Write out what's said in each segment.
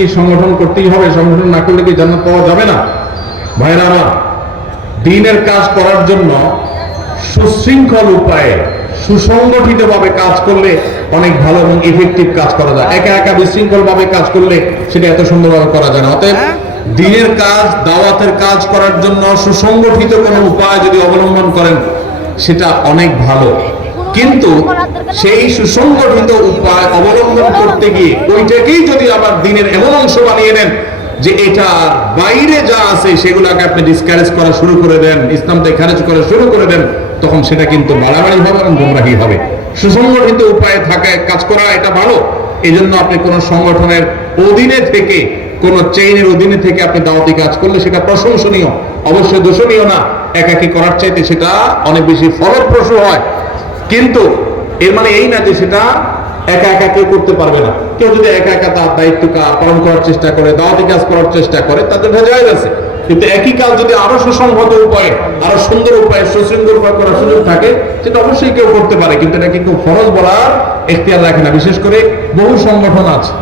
কি সংগঠন করতেই হবে? সংগঠন না করলে কি জান্নাত পাওয়া যাবে না? ভাইরা আমার, দ্বীনের কাজ করার জন্য সুশৃঙ্খল উপায়ে সুসংগঠিত ভাবে কাজ করলে অনেক ভালো এবং ইফেক্টিভ কাজ করা যায়। একা একা বিশৃঙ্খল ভাবে কাজ করলে সেটা এত সুন্দরভাবে করা যায় না। অতএব দ্বীনের কাজ, দাওয়াতের কাজ করার জন্য সুসংগঠিত কোনো উপায় যদি অবলম্বন করেন সেটা অনেক ভালো। কিন্তু সেই সুসংগঠিত উপায় অবলম্বন করতে গিয়ে ওইটাকেই যদি আবার দ্বীনের এমন অংশ বানিয়ে নেন যে এটা বাইরে যা আছে সেগুলোকে আপনি ডিসকারেজ করা শুরু করে দেন, ইসলাম থেকে খারিজ করা শুরু করে দেন, তখন সেটা কিন্তু বাড়াবাড়ি হবে এবং গোমরাহি হবে। সুসংগঠিত উপায়ে থাকা কাজ করা এটা ভালো। এই জন্য আপনি কোন সংগঠনের অধীনে থেকে, কোন চেইনের অধীনে থেকে আপনি দাওয়াতি কাজ করলে সেটা প্রশংসনীয়, অবশ্যই দোষণীয় না। একাকি করার চাইতে সেটা অনেক বেশি ফলপ্রসূ হয়। কিন্তু এর মানে এই না যে সেটা একা একা কেউ করতে পারবে না। কেউ যদি একা একা তার দায়িত্ব পালন করার চেষ্টা করে, দাওয়াতি কাজ করার চেষ্টা করে, তাদের জায়েজ আছে। কিন্তু একই কাজ যদি আরো সুসংহত উপায়ে, আরো সুন্দর উপায়ে, সুশৃঙ্খল উপায়ে করার সুযোগ থাকে, সেটা অবশ্যই কেউ করতে পারে। কিন্তু এটাকে কেউ ফরজ বলার এখতিয়ার রাখে না। বিশেষ করে বহু সংগঠন আছে,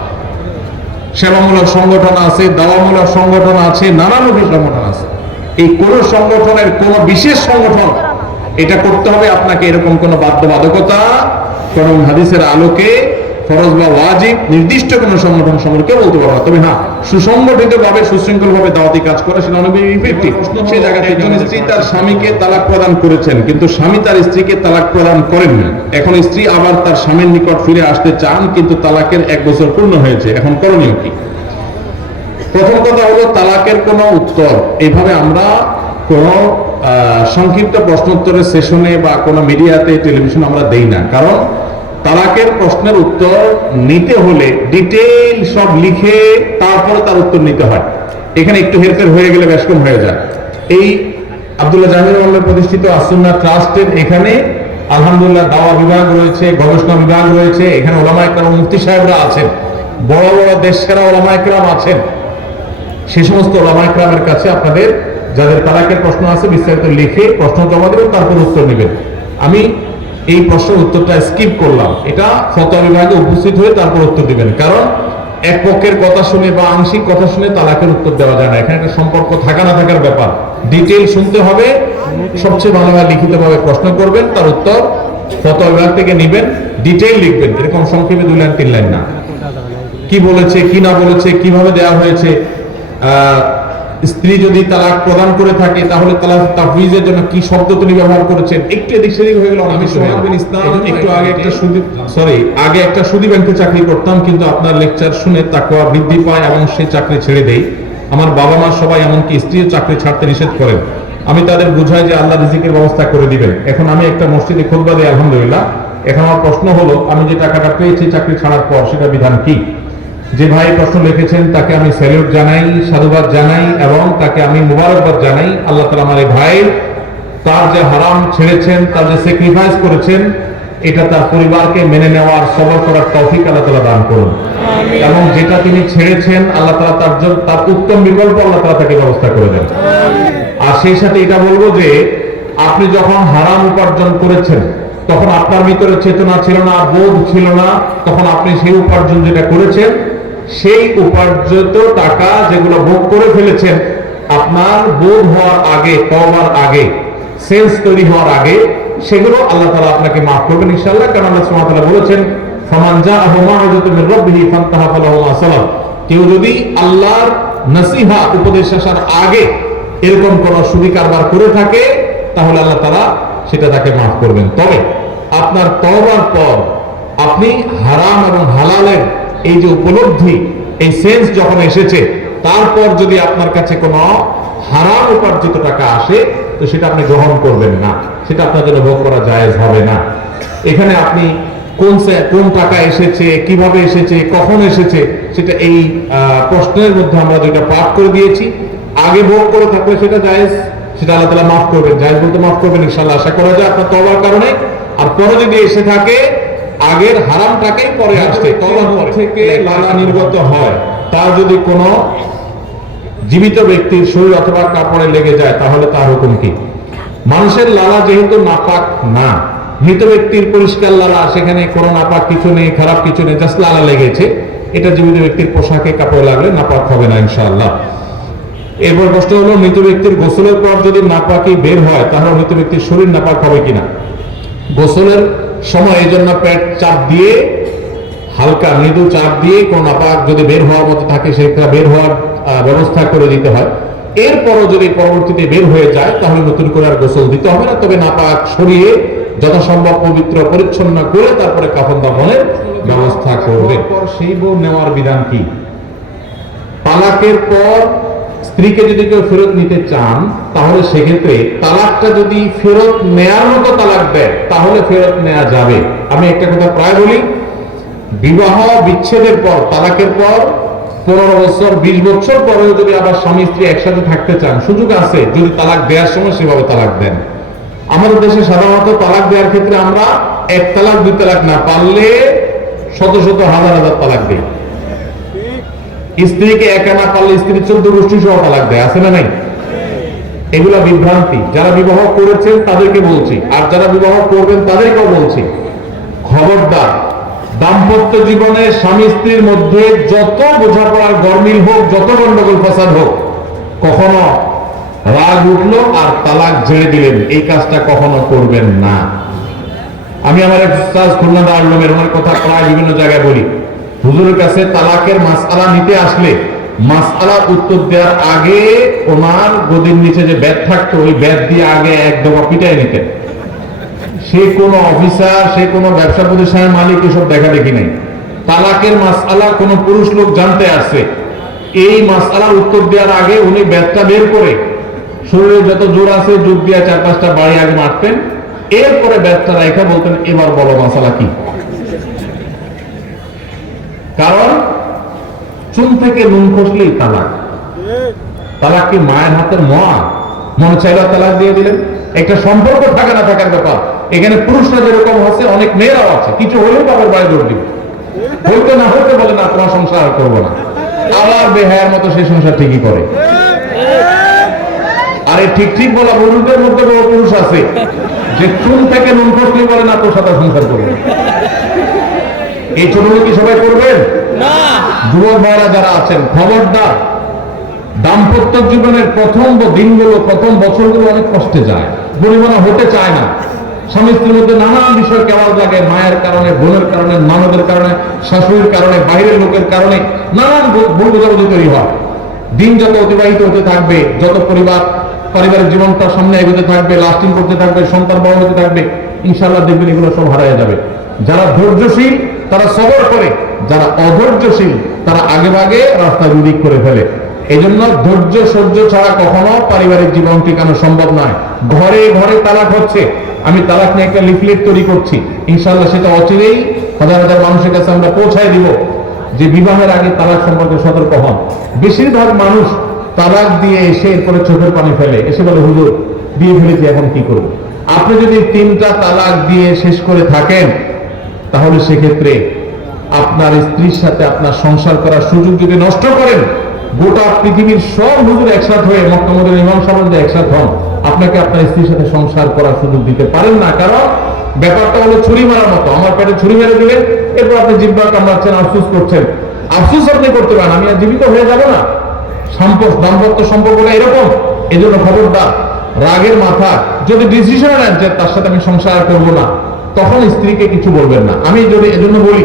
সেবামূলক সংগঠন আছে, দাওয়ামূলক সংগঠন আছে, নানামুখী সংগঠন আছে। এই কোন সংগঠনের কোন বিশেষ সংগঠন এটা করতে হবে আপনাকে এরকম কোন বাধ্যবাধকতা কোন হাদিসের আলোকে ফরজ বা ওয়াজিব নির্দিষ্ট কোন সংগঠন সম্পর্কে বলতে পারবো না। তবে হ্যাঁ, সুসংগঠিত ভাবে সুশৃঙ্খল ভাবে দাওয়াতি কাজ করে সেটা অনেক ইফেক্টিভ। সেই জায়গায় একজন স্ত্রী তার স্বামীকে তালাক প্রদান করেছেন, কিন্তু স্বামী তার স্ত্রীকে তালাক প্রদান করেননি। এখন স্ত্রী আবার তার স্বামীর নিকট ফিরে আসতে চান, কিন্তু তালাকের 1 বছর পূর্ণ হয়েছে। এখন করণীয় কি? প্রথম কথা হলো, তালাকের কোনো উত্তর এইভাবে আমরা কোন সংক্ষিপ্ত প্রশ্নোত্তরের সেশনে বা কোনো মিডিয়াতে, টেলিভিশন আমরা দেই না। কারণ তালাকের প্রশ্নের উত্তর নিতে হলে ডিটেইল সব লিখে তারপরে তার উত্তর নিতে হয়। এখানে একটু হেরফের হয়ে গেলে বেশ কম হয়ে যায়। এই আব্দুল্লাহ জাহাঙ্গীর মোল্লার প্রতিষ্ঠিত আসুন্নাহ ট্রাস্টের এখানে আলহামদুলিল্লাহ দাওয়া বিভাগ রয়েছে, গবেষণা বিভাগ রয়েছে। এখানে ওলামায়ে কেরাম, মুফতি সাহেবরা আছেন, বড় বড় দেশসেরা ওলামায়ে কেরাম আছেন। সেই সমস্ত ওলামায়ে কেরামের কাছে আপনাদের যাদের তালাকের প্রশ্ন আছে বিস্তারিত লিখে প্রশ্ন জমা দেবেন, তারপর উত্তর নেবেন। আমি এই প্রশ্নের উত্তরটা স্কিপ করলাম, এটা ফতোয়া বিভাগে উপস্থিত হয়ে তারপর উত্তর দিবেন। কারণ এক পক্ষের কথা শুনে বা আংশিক কথা শুনে তালাকের উত্তর দেওয়া যায় না। এখানে একটা সম্পর্ক থাকা না থাকার ব্যাপার। ডিটেইল শুনতে হবে, সবচেয়ে ভালোভাবে লিখিতভাবে প্রশ্ন করবেন, তার উত্তর ফতোয়া বিভাগ থেকে নেবেন, ডিটেইল লিখবেন। এরকম সংক্ষেপে 2 লাইন 3 লাইন না। কি বলেছে, কি না বলেছে, কিভাবে দেওয়া হয়েছে, স্ত্রী যদি তালাক প্রদান করে থাকে তাহলে তালাক তাফউইজের জন্য কি শব্দ তিনি ব্যবহার করেছেন, একটু এদিক সেদিক হয়ে গেল। আমি সোহাগ বিন ইসলাম একটু আগে একটা সুদী ব্যাংকে চাকরি করতাম, কিন্তু আপনার লেকচার শুনে তাকওয়া বৃদ্ধি পায় এবং সেই চাকরি ছেড়ে দেই। আমার বাবা মা সবাই, এমনকি স্ত্রীও চাকরি ছাড়তে নিষেধ করেন। আমি তাদের বুঝাই যে আল্লাহ রিজিকের ব্যবস্থা করে দিবেন। এখন আমি একটা মসজিদে খুতবা দিই আলহামদুলিল্লাহ। এখন আমার প্রশ্ন হলো, আমি যে টাকাটা পেয়েছি চাকরি ছাড়ার পর, সেটা বিধান কি? যে ভাই প্রশ্ন লিখেছেন তাকে আমি স্যালিউট জানাই, সাধুবাদ জানাই এবং তাকে আমি মুবারকবাদ জানাই। আল্লাহ তাআলা আমার এই ভাই, তার যে হারাম ছেড়েছেন, তার যে স্যাক্রিফাইস করেছেন, এটা তার পরিবারকে মেনে নেওয়ার, সবর করার তৌফিক আল্লাহ তাআলা দান করুন। এবং যেটা তিনি ছেড়েছেন আল্লাহ তাআলা তার উত্তম বিকল্প আল্লাহ তাআলা তাকে ব্যবস্থা করে দেন। আর সেই সাথে এটা বলবো যে আপনি যখন হারাম উপার্জন করেছেন তখন আপনার ভিতরে চেতনা ছিল না, বোধ ছিল না। তখন আপনি সেই উপার্জন যেটা করেছেন, সেই উপার্জিত টাকা যেগুলো ভোগ করে ফেলেছেন, আপনার বোধ হওয়ার আগে, তওবার আগে, সেন্স তৈরি হওয়ার আগে, সেগুলো আল্লাহ তাআলা আপনাকে মাফ করবেন ইনশাআল্লাহ। কারণ আল্লাহ সুবহানাহু ওয়া তাআলা বলেছেন, ফামান জাআহু মাউযিযাতুম মির রাব্বিহি ফান্তাহা ফালাহু মা সালাফ। কেউ যদি আল্লাহর নসিহা, উপদেশ আসার আগে এরকম কোন সুদী কারবার করে থাকে, তাহলে আল্লাহ তাআলা সেটা তাকে মাফ করবেন। তবে আপনার তওবার পর আপনি হারাম এবং হালালের এই যে উপলব্ধি, এই সেন্স যখন এসেছে, তারপর যদি আপনার কাছে কোনো হারাম উপার্জিত টাকা আসে, তো সেটা আপনি গ্রহণ করবেন না, সেটা আপনার জন্য ভোগ করা জায়েজ হবে না। এখানে আপনি কোন টাকা এসেছে, কিভাবে এসেছে, কখন এসেছে, সেটা এই প্রশ্নের মধ্যে আমরা 2টা পাঠ করে দিয়েছি। আগে ভোগ করে থাকলে সেটা জায়েজ, সেটা আল্লাহ তাআলা মাফ করবেন, জায়েজ বলতে মাফ করবেন ইনশাআল্লাহ, আশা করা যায় আপনার তওবার কারণে। আর পরে যদি এসে থাকে আগের হারাম টাকাই পরে আসছে, তওবার থেকে লালা নির্গত হয়, তার যদি কোনো জীবিত ব্যক্তির শরীর অথবা কাপড়ে লেগে যায়, তাহলে তার হুকুম কি? মানুষের লালা যেহেতু নাপাক না, মৃত ব্যক্তির পরিষ্কার লালা, সেখানে কোনো নাপাক কিছু নেই, খারাপ কিছু নেই, জাস্ট লালা লেগেছে, এটা জীবিত ব্যক্তির পোশাকে কাপড় লাগলে নাপাক হবে না ইনশাআল্লাহ। এরপর প্রশ্ন হলো, মৃত ব্যক্তির গোসলের পর যদি নাপাকি বের হয় তাহলে মৃত ব্যক্তির শরীর নাপাক হবে কিনা? গোসলের সময় এই জন্য পেট চাপ দিয়ে, হালকা মৃদু চাপ দিয়ে কোন নাপাক যদি বের হওয়ার মতো থাকে সেটা বের হওয়ার ব্যবস্থা করে দিতে হয়। এরপরও যদি পরবর্তীতে বের হয়ে যায় তাহলে নতুন করে আর গোসল দিতে হবে না, তবে নাপাক সরিয়ে যথাসম্ভব পবিত্র পরিচ্ছন্ন করে তারপরে কাফন দাফনের ব্যবস্থা করবে। সেই বউ নেওয়ার বিধান কি? তালাকের পর স্ত্রীকে যদি কেউ ফেরত নিতে চান তাহলে সেক্ষেত্রে তালাকটা যদি ফেরত নেয়ার মতো তালাক দেয় তাহলে ফেরত নেওয়া যাবে। আমি একটা কথা প্রায় বলি, বিবাহ বিচ্ছেদের পর, তালাকের পর 15 বছর 20 বছর পরেও যদি আবার স্বামী স্ত্রী একসাথে থাকতে চান, সুযোগ আছে যদি তালাক দেওয়ার সময় সেভাবে তালাক দেন। আমাদের দেশে সাধারণত তালাক দেওয়ার ক্ষেত্রে আমরা 1 তালাক 2 তালাক না, পারলে শত শত হাজার হাজার তালাক দিই। স্ত্রীকে একা না পারলে স্ত্রী 14 গোষ্ঠী সহ তালাক দেয়, আছে না নাই? এগুলা বিভ্রান্তি। যারা বিবাহ করেছেন তাদেরকে বলছি, আর যারা বিবাহ করবেন তাদেরকেও বলছি, খবরদার, দাম্পত্য জীবনে স্বামী স্ত্রীর মধ্যে যত বোঝাপড়ার গরমিল হোক, যত গন্ডগোল ফাসাদ হোক, কখনো রাগ উঠলো আর তালাক ঝেড়ে দিলেন, এই কাজটা কখনো করবেন না। আমি আমার এক উস্তাদ খুলনা দারুল উলুমের ওনার কথা প্রায় বিভিন্ন জায়গায় বলি, হুজুরের কাছে তালাকের মাসআলা নিতে আসলে মাসআলার উত্তর দেওয়ার আগে ওনার গদির নিচে যে ব্যাট থাকতো ওই ব্যাট দিয়ে আগে এক দফা পিটাই নিতেন। সে কোন অফিসার, সে কোন ব্যবসা প্রতিষ্ঠানের মালিক এসব দেখা দেখি নাই। তালাকের মাসআলা কোন পুরুষ লোক জানতে আসছে, এই মাসআলার উত্তর দেওয়ার আগে উনি ব্যাটটা বের করে শরীরে যত জোর আছে জোর দিয়ে 4-5টা বাড়ি আগে মারতেন, এরপরে ব্যাটটা রেখে বলতেন, এবার বলো মাসআলা কি। কারণ চুন থেকে নুন খসলেই তালাক। তালাক কি মায়ের হাতের মোয়া? মনে চাইলে তালাক দিয়ে দিলেন। একটা সম্পর্ক থাকা না থাকার ব্যাপার। এখানে পুরুষরা যেরকম আছে অনেক মেয়েরাও আছে, কিছু হলেও বাবার বাড়ি দৌড় দিবে, হইতে না হইতে বলে না তোমার সংসার আর করবো না, আবার বেহায়ার মতো সেই সংসার ঠিকই করে। আরে ঠিক ঠিক বলা বন্ধুদের মধ্যে বড় পুরুষ আছে যে চুন থেকে নুন খসলেই বলে না তোর সাথে সংসার করবে। এই ছোট কি সবাই করবেন না? যুবক ভাইরা যারা আছেন, খবরদার, দাম্পত্য জীবনের প্রথম দিনগুলো, প্রথম বছরগুলো অনেক কষ্টে যায়, পরিমাণে হতে চায় না। স্বামী স্ত্রীর মধ্যে নানান বিষয় কেমন লাগে, মায়ের কারণে, বোনের কারণে, ননদের কারণে, শাশুড়ির কারণে, বাইরের লোকের কারণে নানান ভুল বোঝাবুঝি তৈরি হয়। দিন যত অতিবাহিত হতে থাকবে, যত পারিবারিক জীবনটা সামনে এগোতে থাকবে, লাস্টিং করতে থাকবে, সন্তান বড় হতে থাকবে, ইনশাআল্লাহ দেখবেন এগুলো সব হারায় যাবে। যারা ধৈর্যশীল তারা সবর করে, যারা অধৈর্যশীল তারা আগে ভাগে রাস্তা দুদিক করে ফেলে। এই জন্য ধৈর্য সহ্য ছাড়া কখনো পারিবারিক জীবন টিকানো সম্ভব নয়। ঘরে ঘরে তালাক হচ্ছে, আমি তালাক নিয়ে একটা লিফলেট তৈরি করছি, ইনশাআল্লাহ সেটা অচিরেই হাজার হাজার মানুষের কাছে আমরা পৌঁছায় দিব যে বিবাহের আগে তালাক সম্পর্কে সতর্ক হন। বেশিরভাগ মানুষ তালাক দিয়ে এসে এরপরে চোখের পানি ফেলে, এসে বলে হুজুর দিয়ে ফেলেছি এখন কি করব। আপনি যদি 3টা তালাক দিয়ে শেষ করে থাকেন তাহলে সেক্ষেত্রে আপনার স্ত্রীর সাথে আপনার সংসার করার সুযোগ যদি নষ্ট করেন, গোটা পৃথিবীর সব হুজুর একসাথ হয়ে মক্কা মদিনার ইমাম সাহেব যদি একসাথ হন, আপনাকে আপনার স্ত্রীর সাথে সংসার করার সুযোগ দিতে পারেন না। কারণ ব্যাপারটা হলো ছুরি মারার মতো, আমার পেটে ছুরি মেরে দিলেন, এরপর আপনি জিহ্বা কামড়াচ্ছেন, আফসোস করছেন। আফসোস আপনি করতে পারেন, আমি আর জীবিত হয়ে যাব না। দাম্পত্য সম্পর্কটা এরকম। এই জন্য খবরদার, রাগের মাথা যদি ডিসিশন নেন যে তার সাথে আমি সংসার করবো না, তখন স্ত্রীকে কিছু বলবেন না। আমি যদি এজন্য বলি,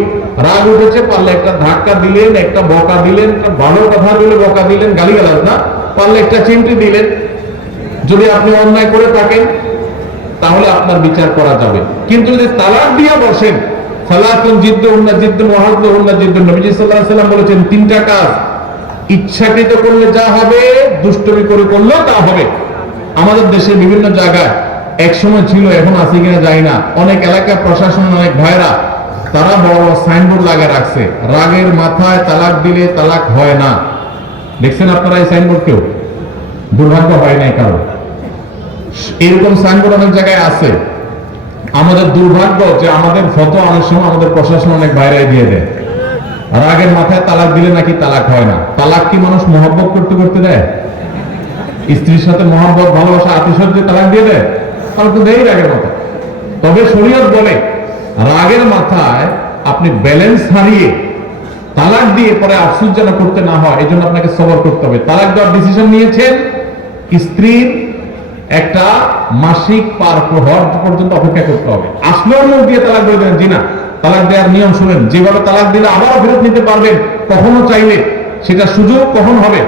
রাগ উঠেছে পারলে একটা ধাক্কা দিলেন, একটা বকা দিলেন, একটা ভালো কথা বলে বকা দিলেন, গালিগালাজ না, পারলে একটা চিমটি দিলেন। যদি আপনি অন্যায় করে থাকেন তাহলে আপনার বিচার করা যাবে। কিন্তু যদি তালাক দিয়ে বসেন, সালাতুন জিদ্দুহুন্না জিদ্দুন ওয়া হাযলুহুন্না জিদ্দুন, নবী সাল্লাল্লাহু আলাইহি ওয়াসাল্লাম বলেছেন 3টা কাজ ইচ্ছাকৃত করলে যা হবে, দুষ্টমি করে করলেও তা হবে। আমাদের দেশে বিভিন্ন জায়গায় একসময় ছিল, এখন আছে কিনা জানি না, অনেক এলাকা প্রশাসন, অনেক ভাইরা তারা বড় সাইনবোর্ড লাগিয়ে রাখছে, রাগের মাথায় তালাক দিলে তালাক হয় না। দেখছেন আপনারা এই সাইনবোর্ড? কেউ দুর্ভাগ্য হয় নাই কারো, এরকম সাইনবোর্ড অনেক জায়গায় আছে। আমাদের দুর্ভাগ্য যে আমাদের ফটো অনেক সময় আমাদের প্রশাসন অনেক বাইরে দিয়ে দেয়, রাগের মাথায় তালাক দিলে নাকি তালাক হয় না। তালাক কি মানুষ মহব্বত করতে করতে দেয়? স্ত্রীর সাথে মহব্বত, ভালোবাসা, আতিশয্যে তালাক দিয়ে দেয়? তাহলে তো দেয় রাগের মাথায়। তবে শরীয়ত বলে রাগের মাথায় আপনি ব্যালেন্স হারিয়ে তালাক দিয়ে পরে আফসোস যেন করতে না হয়, এই জন্য আপনাকে সবর করতে হবে। তালাক দেওয়ার ডিসিশন নিয়েছেন, স্ত্রীর একটা মাসিক পার হওয়ার পর্যন্ত অপেক্ষা করতে হবে। আসলেও মুখ দিয়ে তালাক দিয়ে দেন, জি না, তালাক দেওয়ার নিয়ম শুনেন, যেভাবে তালাক দিলে আবারও ফেরত নিতে পারবেন কখনো চাইলে, সেটা সুযোগ কখন হবে?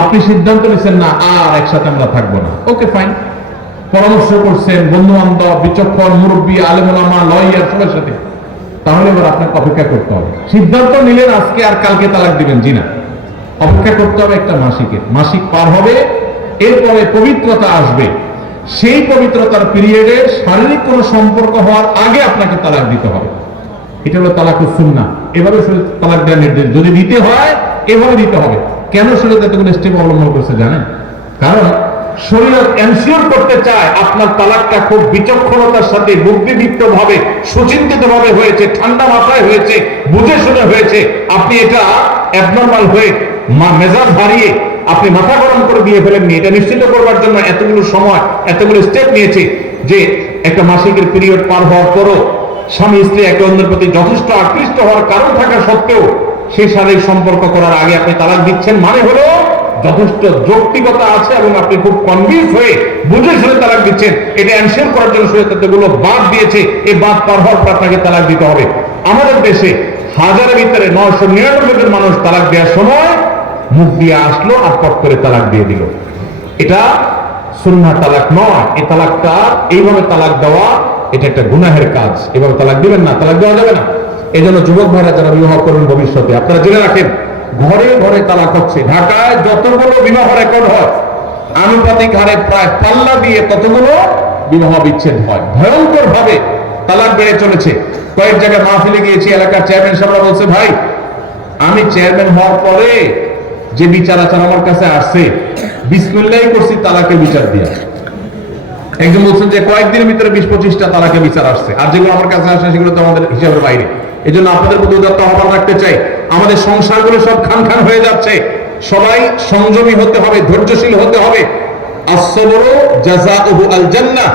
আপনি সিদ্ধান্ত নিচ্ছেন না আর একসাথে আমরা থাকবো না, ওকে ফাইন, পরামর্শ করছেন বন্ধু বান্ধব, বিচক্ষণ মুরব্বী, আলেম ওলামা, লয়ার সবার সাথে, তাহলে এবার আপনাকে অপেক্ষা করতে হবে। সিদ্ধান্ত নিলেন আজকে আর কালকে তালাক দিবেন, জি না, অপেক্ষা করতে হবে একটা মাসিকের। মাসিক পার হবে, এরপরে পবিত্রতা আসবে, সেই পবিত্রতার পিরিয়ডে শারীরিক কোনো সম্পর্ক হওয়ার আগে আপনাকে তালাক দিতে হবে। এটা হলো তালাকুস সুন্নাহ। এভাবে তালাক দেওয়ার নির্দেশ, যদি দিতে হয় এভাবে দিতে হবে। কেন শরীয়ত এতগুলো স্টেপ অবলম্বন করছে জানেন? কারণ শরীয়ত এনশিওর করতে চায় আপনার তালাকটা খুব বিচক্ষণতার সাথে, বুদ্ধিদীপ্ত ভাবে, সুচিন্তিত ভাবে হয়েছে, ঠান্ডা মাথায় হয়েছে, বুঝে শুনে হয়েছে। আপনি এটা অ্যাবনর্মাল হয়ে মেজাজ হারিয়ে আপনি মাথা গরম করে দিয়ে ফেলেননি। এটা নিশ্চিত করবার জন্য এতগুলো সময়, এতগুলো স্টেপ নিয়েছে যে একটা মাসিকের পিরিয়ড পার হওয়ার পরও স্বামী স্ত্রী একে অন্যের প্রতি যথেষ্ট আকৃষ্ট হওয়ার কারণ থাকা সত্ত্বেও সেই শারীরিক সম্পর্ক করার আগে আপনি তালাক দিচ্ছেন, মানে হলো যথেষ্ট যৌক্তিকতা আছে এবং আপনি খুব কনভিন্স হয়ে বুঝে শুনে তালাক দিচ্ছেন। এটা এনশিওর করার জন্য শরীয়তগুলো বাদ দিয়েছে। এই বাদ পার হওয়ার পর আপনাকে তালাক দিতে হবে। আমাদের দেশে হাজারের ভিতরে 999 জন মানুষ তালাক দেওয়ার সময় মুখ দিয়ে আসলো আর পট করে তালাক দিয়ে দিল। এটা সুন্নাহ তালাক নয়। এই তালাকটা, এইভাবে তালাক দেওয়া, এটা একটা গুনাহের কাজ। এভাবে তালাক দিবেন না, তালাক দেওয়া যাবে না। এই জন্য যুবক ভাইরা যারা বিবাহ করবেন ভবিষ্যতে, আপনারা জেনে রাখেন, ঘরে ঘরে তালাক হচ্ছে। ঢাকায় যতগুলো বিবাহ রেকর্ড হয়, আনুপাতিক হারে প্রায় পাল্লা দিয়ে ততগুলো বিবাহ বিচ্ছেদ হয়। ভয়ঙ্কর ভাবে তালাক বেড়ে চলেছে। কয়েক জায়গায় মাহফিলে গিয়েছি, এলাকার চেয়ারম্যান সাহেবরা বলছে, ভাই আমি চেয়ারম্যান হওয়ার পরে যে বিচার আচার আমার কাছে আসছে, বিসমিল্লাহি করছি তালাকের বিচার দিয়া। একজন বলছেন যে কয়েকদিনের ভিতরে 20-25টা তালাকের বিচার আসছে, আর যেগুলো আমার কাছে আসে সেগুলো তো আমাদের হিসাবের বাইরে। এই জন্য আপনাদের প্রতি উদাত্ত আহ্বান রাখতে চাই, আমাদের সংসারগুলো সব খান খান হয়ে যাচ্ছে। সবাই সংযমী হতে হবে, ধৈর্যশীল হতে হবে। as-sabru জাযাউহু আল-জান্নাহ,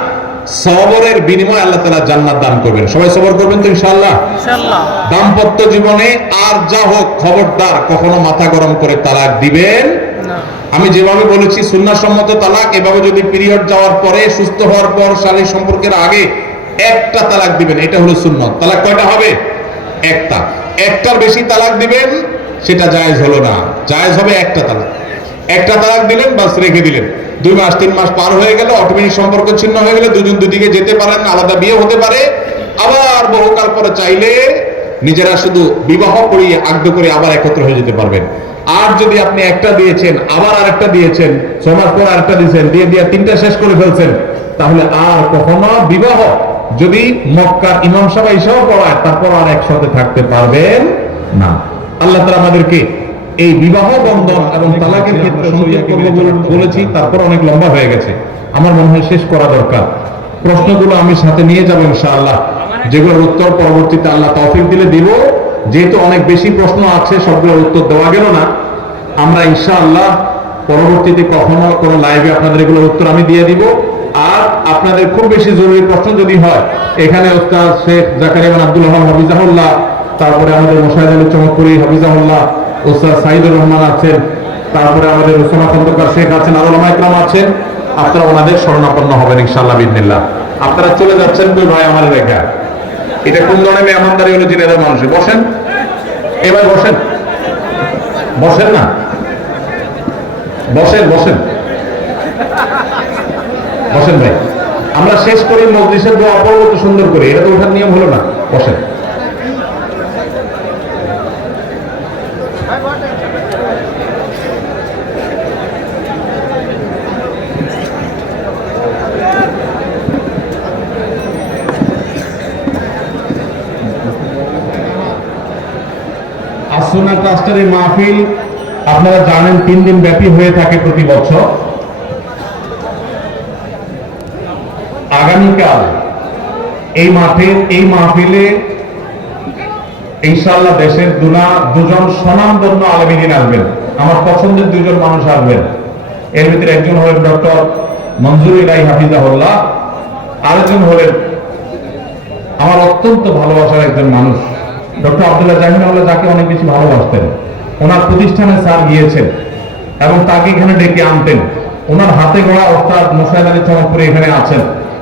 সবরের বিনিময়ে আল্লাহ তাআলা জান্নাত দান করবেন। সবাই সবর করবেন তো ইনশাআল্লাহ। ইনশাআল্লাহ। দাম্পত্য জীবনে আর যা হোক, খবরদার কখনো মাথা গরম করে তালাক দিবেন না। আমি যেভাবে বলেছি সুন্নাহসম্মত তালাক, এভাবে যদি পিরিয়ড যাওয়ার পরে, সুস্থ হওয়ার পর, শারীরিক সম্পর্কের আগে একটা তালাক দিবেন, এটা হলো সুন্নাত। তালাক কয়টা হবে? একটা। একটার বেশি তালাক দিবেন সেটা জায়েজ হলো না। জায়েজ হবে একটা তালাক। একটা তালাক দিলেন, বাস রেখে দিলেন। 2 মাস 3 মাস পার হয়ে গেল, অটোমেটিক সম্পর্ক ছিন্ন হয়ে গেলে দুজন দুদিকে যেতে পারেন, আলাদা বিয়ে হতে পারে। আবার বহুকাল পরে চাইলে নিজেরা শুধু বিবাহ করিয়ে আগ্রহ করে আবার একত্র হয়ে যেতে পারবেন। আর যদি আপনি একটা দিয়েছেন, আবার আরেকটা দিয়েছেন, 6 মাস পর আরেকটা দিয়েছেন, দিয়ে দিয়ে 3টা শেষ করে ফেলছেন, তাহলে আর কখনো বিবাহ যদি মক্কার ইমাম সাহেব এসেও পড়ায়, তারপর আর একসাথে থাকতে পারবেন না। আল্লাহ তাআলা আমাদেরকে এই বিবাহ বন্ধন এবং তালাকের ক্ষেত্রে সংক্ষেপ করব বলেছি, তারপর অনেক লম্বা হয়ে গেছে। আমার মনে হয় শেষ করা দরকার। প্রশ্নগুলো আমি সাথে নিয়ে যাব ইনশাআল্লাহ, যেগুলোর উত্তর পরবর্তীতে আল্লাহ তৌফিক দিলে দিব। যেহেতু অনেক বেশি প্রশ্ন আছে, সবগুলোর উত্তর দেওয়া গেল না। আমরা ইনশাআল্লাহ পরবর্তীতে কখনো কোনো লাইভে আপনাদের এগুলোর উত্তর আমি দিয়ে দিব। আর আপনাদের খুব বেশি জরুরি প্রশ্ন যদি হয়, এখানে ওস্তাদ শেখ জাকারিয়া বিন আব্দুল ওহাব হাফিজাহুল্লাহ, তারপরে আমাদের মোশাহিদ আলী চমকপুরি হাফিজাহুল্লাহ, ওস্তাদ সাইদুর রহমান আছেন, তারপরে আমাদের ওসামা খন্দকার শেখ আছেন, আর ওলামা ইকরাম আছেন। আপনারা ওনাদের শরণাপন্ন হবেন ইনশাআল্লাহ বিইذنিল্লাহ। আপনারা চলে যাচ্ছেন কই ভাই আমার রেখা? এটা কোন ধরনের মেহমানদারি হলো জিনেদের মানুষে? বসেন, এবার বসেন, বসেন না, বসেন বসেন বসেন ভাই। আমরা শেষ করি মজলিসের দোয়া পড়ব তো সুন্দর করে, এটা তো ওঠার নিয়ম হলো না। বসেন। আসুনা ট্রাস্টের এই মাহফিল আপনারা জানেন 3 দিন ব্যাপী হয়ে থাকে প্রতি বছর। আগামীকাল এই মাহফিলে ইনশাআল্লাহ দেশের দুজন স্বনামধন্য আলেমীন আসবেন। আমার পছন্দের 2 জন মানুষ আসবেন। এর ভিতরে একজন হলেন ডক্টর মঞ্জুর ইলাহি হাফিজাহুল্লাহ, আরেকজন হলেন আমার অত্যন্ত ভালোবাসার একজন মানুষ, ডক্টর আব্দুল্লাহ জাহিনুল্লাহ যাকে অনেক বেশি ভালোবাসতেন, ওনার প্রতিষ্ঠানে স্যার গিয়েছেন এবং তাকে এখানে ডেকে আনতেন। ওনার হাতে গড়া ওস্তাদ মোশাহেদ আলী চমকপুরে এখানে আছেন,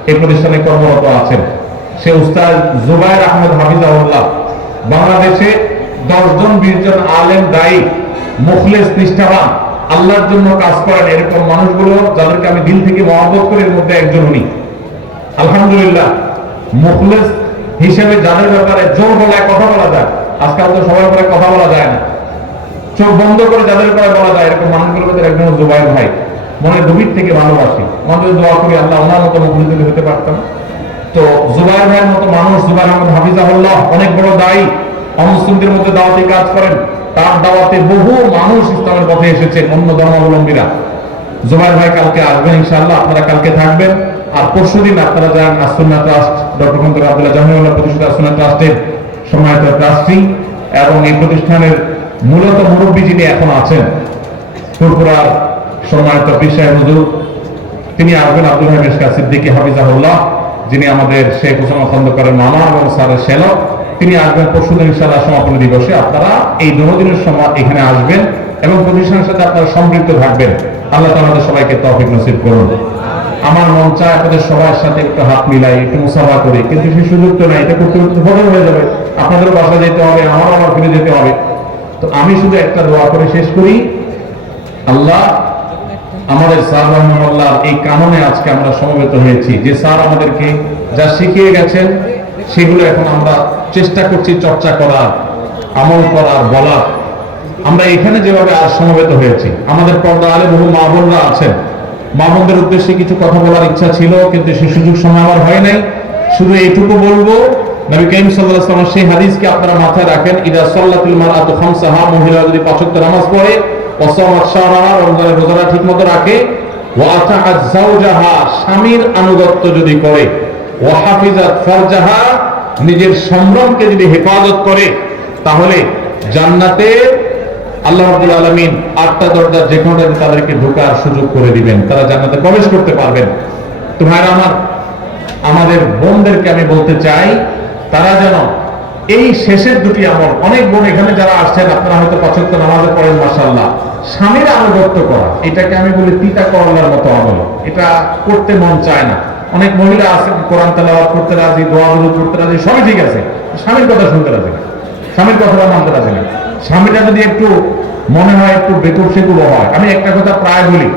এই প্রতিষ্ঠানে কর্মরত আছেন। সে উস্তাদ জুবায়ের আহমেদ হাফিজাহুল্লাহ বাংলাদেশে 10 জন 20 জন আলেম দায়ী মুখলেস নিষ্ঠাবান আল্লাহর জন্য কাজ করেন, এরকম মানুষগুলো যাদেরকে আমি দিল থেকে মহব্বত করি এর মধ্যে একজন উনি। আলহামদুলিল্লাহ, মুখলেস হিসেবে যাদের ব্যাপারে জোর গলায় কথা বলা যায়, আজকাল তো সবার ব্যাপারে কথা বলা যায় না, চোখ বন্ধ করে যাদের ব্যাপারে বলা যায়, এরকম মানুষগুলোর মধ্যে একজন জুবায়ের ভাই। মনে গভীর থেকে ভালোবাসি, আমাদের দোয়া করি আল্লাহ ওনার মতো মুখলিস যদি হতে পারতাম। তো জুবায়ের ভাইয়ের মতো মানুষ, জুবায়ের আহমদ হাফিজাহুল্লাহ অনেক বড় দায়ী, অমুসলিমদের মধ্যে দাওয়াতি কাজ করেন। তার দাওয়াতে বহু মানুষ ইসলামের পথে এসেছেন, অন্য ধর্মাবলম্বীরা। জুবায়ের ভাই কালকে আসবেন ইনশাআল্লাহ, আপনারা কালকে থাকবেন। আর পরশুদিন আপনারা যান আসুন্নাহ ট্রাস্ট, ডক্টর খন্দকার আব্দুল্লাহ জাহিনুল্লাহ প্রতিষ্ঠিত আসুন্নাহ ট্রাস্টের সম্মানিত ট্রাস্টি এবং এই প্রতিষ্ঠানের মূলত মুরব্বী যিনি এখন আছেন ফুরফুরার সম্মানিত পীর সাহেব হুজুর, তিনি আসবেন আব্দুল হামিদ শাহ সিদ্দিকী হাফিজাহুল্লাহ, যিনি আমাদের শেখ ওসামা খন্দকারের মামা এবং স্যারের শ্যালক। তিনি আসবেন পরশুদিন ইনশাআল্লাহ সমাপনী দিবসে। আপনারা এই দিনের সময় এখানে আসবেন এবং প্রতিষ্ঠানের সাথে আপনারা সম্পৃক্ত থাকবেন। আল্লাহ তাআলা আমাদের সবাইকে তৌফিক নসিব করুন। আমার মন চায় আপনাদের সবার সাথে একটু হাত মিলাই, একটু মুসাফা করি, কিন্তু সেই সুযোগ তো নাই। এটা করতে করতে ফোটন হয়ে যাবে, আপনাদেরও বাসা যেতে হবে, আমারও আবার ফিরে যেতে হবে। তো আমি শুধু একটা দোয়া করে শেষ করি, আল্লাহ আমাদের স্যার রহমানুল্লাহ এই কারণে আজকে আমরা সমবেত হয়েছি, যে স্যার আমাদেরকে যা শিখিয়ে গেছেন সেগুলো এখন আমরা চেষ্টা করছি চর্চা করার, আমল করার, বলার। আমরা এখানে যেভাবে আজ সমবেত হয়েছি, আমাদের পর্দা আলে বহু মা বোনরা আছেন, মা বোনদের উদ্দেশ্যে কিছু কথা বলার ইচ্ছা ছিল, কিন্তু সে সুযোগ সময় আমার হয় নাই। শুধু এইটুকু বলবো, নবী করিম সাল্লাল্লাহু আলাইহি ওয়াসাল্লাম সেই হাদিসকে আপনারা মাথায় রাখেন, ইদা সাল্লাতুল মারআতু খামসাহা, মহিলা যদি 5 ওয়াক্ত নামাজ পড়ে, ওয়াসামাত শাহরাহা, রমজানের রোজাটা ঠিকমতো রাখে, ওয়া আতাআত যাওজাহা, স্বামীর আনুগত্য যদি করে, ওয়া হাফিজাত ফারজাহা, নিজের সম্ভ্রমকে যদি হেফাজত করে, তাহলে জান্নাতে আল্লাহ রাব্বুল আলামিন 8টা দরজা যে কোনোটাতে তাদেরকে ঢোকার সুযোগ করে দিবেন, তারা জান্নাতে প্রবেশ করতে পারবেন। তো ভাইরা আমার, আমাদের বোনদেরকে আমি বলতে চাই, তারা যেন এই শেষের দুটি আমল, অনেক বোন এখানে যারা আসছেন আপনারা হয়তো 5 ওয়াক্ত নামাজে পড়েন মাশাআল্লাহ, স্বামীর আনুগত্য করা, এটাকে আমি বলি তিতা করলার মতো আমল। এটা করতে মন চায় না। অনেক মহিলা আছে কোরআন তেলাওয়াত করতে রাজি, দোয়া দুরূদ করতে রাজি, সবই ঠিক আছে, স্বামীর কথা শুনতে রাজি না, স্বামীর কথাটা মানতে রাজি না। স্বামীটা যদি একটু মনে হয় একটু বেকুব সেকুব হয়, আমি একটা কথা প্রায় বলি,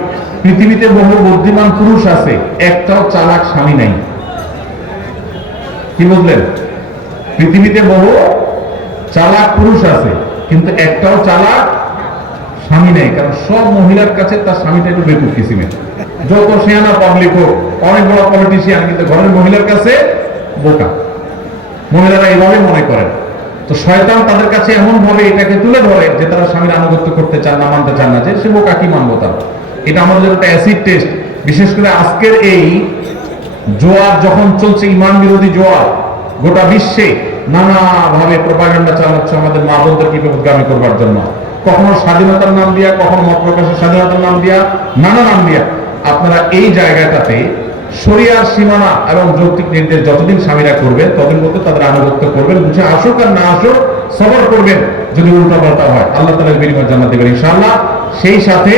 পৃথিবীতে বহু বুদ্ধিমান পুরুষ আছে, একটাও চালাক স্বামী নাই। কি বুঝলেন? পৃথিবীতে বহু চালাক পুরুষ আছে, কিন্তু একটাও চালাক স্বামী নেই। কারণ সব মহিলার কাছে তার স্বামীটা একটু বেকুব কিসিমের, যত সেনা পাবলিক হোক, অনেক বড় পলিটিশিয়ান, কিন্তু ঘরের মহিলার কাছে বোকা। মহিলারা এইভাবে মনে করেন। তো শয়তান তাদের কাছে এমন ভাবে এটাকে তুলে ধরে যে তারা স্বামীর আনুগত্য করতে চান না, মানতে চান না, যে সে বোকা, কি মানবো তার। এটা আমাদের একটা অ্যাসিড টেস্ট। বিশেষ করে আজকের এই জোয়ার যখন চলছে, ইমান বিরোধী জোয়ার, গোটা বিশ্বে নানাভাবে প্রোপাগান্ডা চালাচ্ছে আমাদের মা বোনদেরকে বিপদগামী করবার জন্য। কখনো স্বাধীনতার নাম দিয়া, কখনো মত প্রকাশের স্বাধীনতার নাম দিয়া, নানা নাম দিয়া। আপনারা এই জায়গাটাতে শরিয়ার সীমানা এবং যৌক্তিক নির্দেশ যতদিন স্বামীরা করবেন, ততদিন মধ্যে তাদের আনুগত্য করবেন, বুঝে আসুক আর না আসুক সবর করবেন। যদি উল্টা পাল্টা হয়, আল্লাহ তাআলা বিনিময় জান্নাত দেবেন ইনশাআল্লাহ। সেই সাথে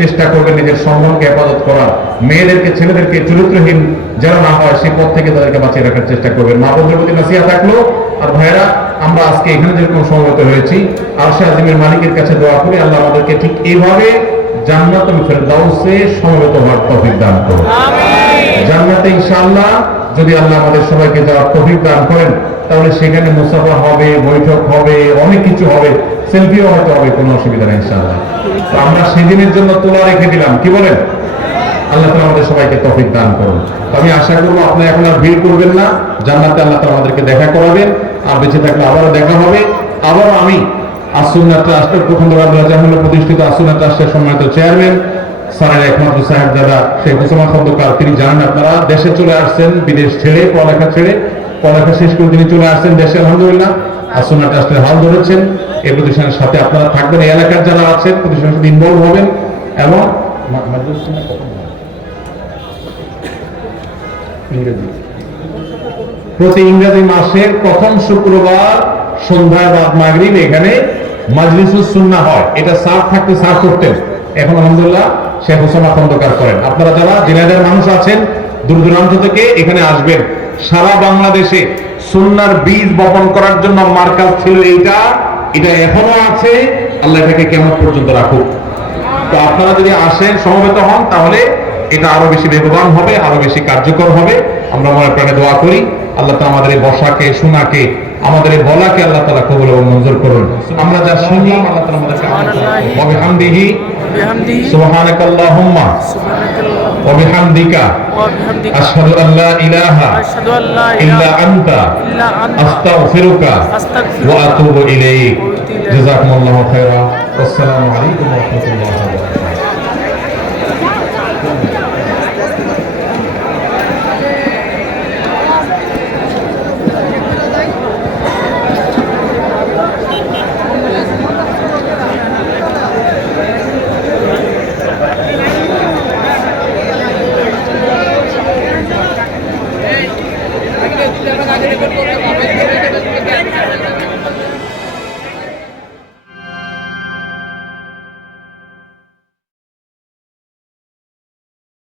চেষ্টা করবেন নিজের সম্মানকে হেফাজত করার, মেয়েদেরকে ছেলেদেরকে চরিত্রহীন যেন না হয় সেই পথ থেকে তাদেরকে বাঁচিয়ে রাখার চেষ্টা করবেন। মা বোনদের প্রতি নসিহত থাকলো। আর ভাইরা, আমরা আজকে এখানে যেরকম সমবেত হয়েছি, আরশে আজিমের মালিকের কাছে দোয়া করি আল্লাহ আমাদেরকে ঠিক এইভাবে জান্নাতুল ফেরদাউসে সমবেত হওয়ার তৌফিক দান করুন। জান্নাতে ইনশাআল্লাহ যদি আল্লাহ আমাদের সবাইকে যাওয়ার তৌফিক দান করেন, তাহলে সেখানে মুসাফা হবে, বৈঠক হবে, অনেক কিছু হবে, সেলফিও হয়তো হবে, কোনো অসুবিধা নেই ইনশাআল্লাহ। তো আমরা সেদিনের জন্য তোলা রেখে দিলাম, কি বলেন? আল্লাহ তাআলা আমাদের সবাইকে তৌফিক দান করুন। আমি আশা করবো আপনারা এখন আর ভিড় করবেন না, জান্নাতে আল্লাহ তাআলা আমাদেরকে দেখা করাবেন, আর বেঁচে থাকলে আবারও দেখা হবে। আবারও আমি আসুন্নাহ ট্রাস্টের প্রথম প্রতিষ্ঠিত আসুন্নাহ ট্রাস্টের সম্মানিত চেয়ারম্যান স্যারের একমাত্র সাহেব দাদা শেখ ওসামা খন্দকার, তিনি জানেন আপনারা দেশে চলে আসছেন, বিদেশ ছেড়ে, পড়ালেখা ছেড়ে, পড়ালেখা শেষ করে তিনি চলে আসছেন দেশে। আলহামদুলিল্লাহ আসুন্নাহ ট্রাস্টের হাল ধরেছেন। এই প্রতিষ্ঠানের সাথে আপনারা থাকবেন, এই এলাকার যারা আছেন প্রতিষ্ঠানের সাথে ইনভলভ হবেন। এবং প্রতি ইংরেজি মাসের প্রথম শুক্রবার সন্ধ্যায় বাদ মাগরিব এখানে মাজলিসুস সুন্নাহ হয়। এটা স্যার থাকতে স্যার করতেন, এখন আলহামদুলিল্লাহ শেখ ওসামা খন্দকার করেন। আপনারা যারা ঝিনাইদহের মানুষ আছেন দূর দূরান্ত থেকে এখানে আসবেন। সারা বাংলাদেশে সুন্নাহর বীজ বপন করার জন্য মার্কাজ ছিল এইটা, এটা এখনো আছে, আল্লাহ এটাকে কিয়ামত পর্যন্ত রাখুক। তো আপনারা যদি আসেন সমবেত হন তাহলে এটা আরো বেশি বেগবান হবে, আরো বেশি কার্যকর হবে। আমরা মনে প্রাণে দোয়া করি আল্লাহ তাআলা আমাদের এই বসাকে শোনাকে আমাদের এই বলাকে আল্লাহ তাআলা কবুল এবং মঞ্জুর করুন। আমরা যা শুনলাম আল্লাহ তাআলা আমাদেরকে আমল করুন। ওয়া বিহামদিহি সুবহানাকাল্লাহুম্মা ওয়া বিহামদিকা আশহাদু আল লা ইলাহা ইল্লা আনতা আস্তাগফিরুকা ওয়া আতুবু ইলাইক। জাযাকুমুল্লাহু খাইরা। আসসালামু আলাইকুম ওয়া রাহমাতুল্লাহ।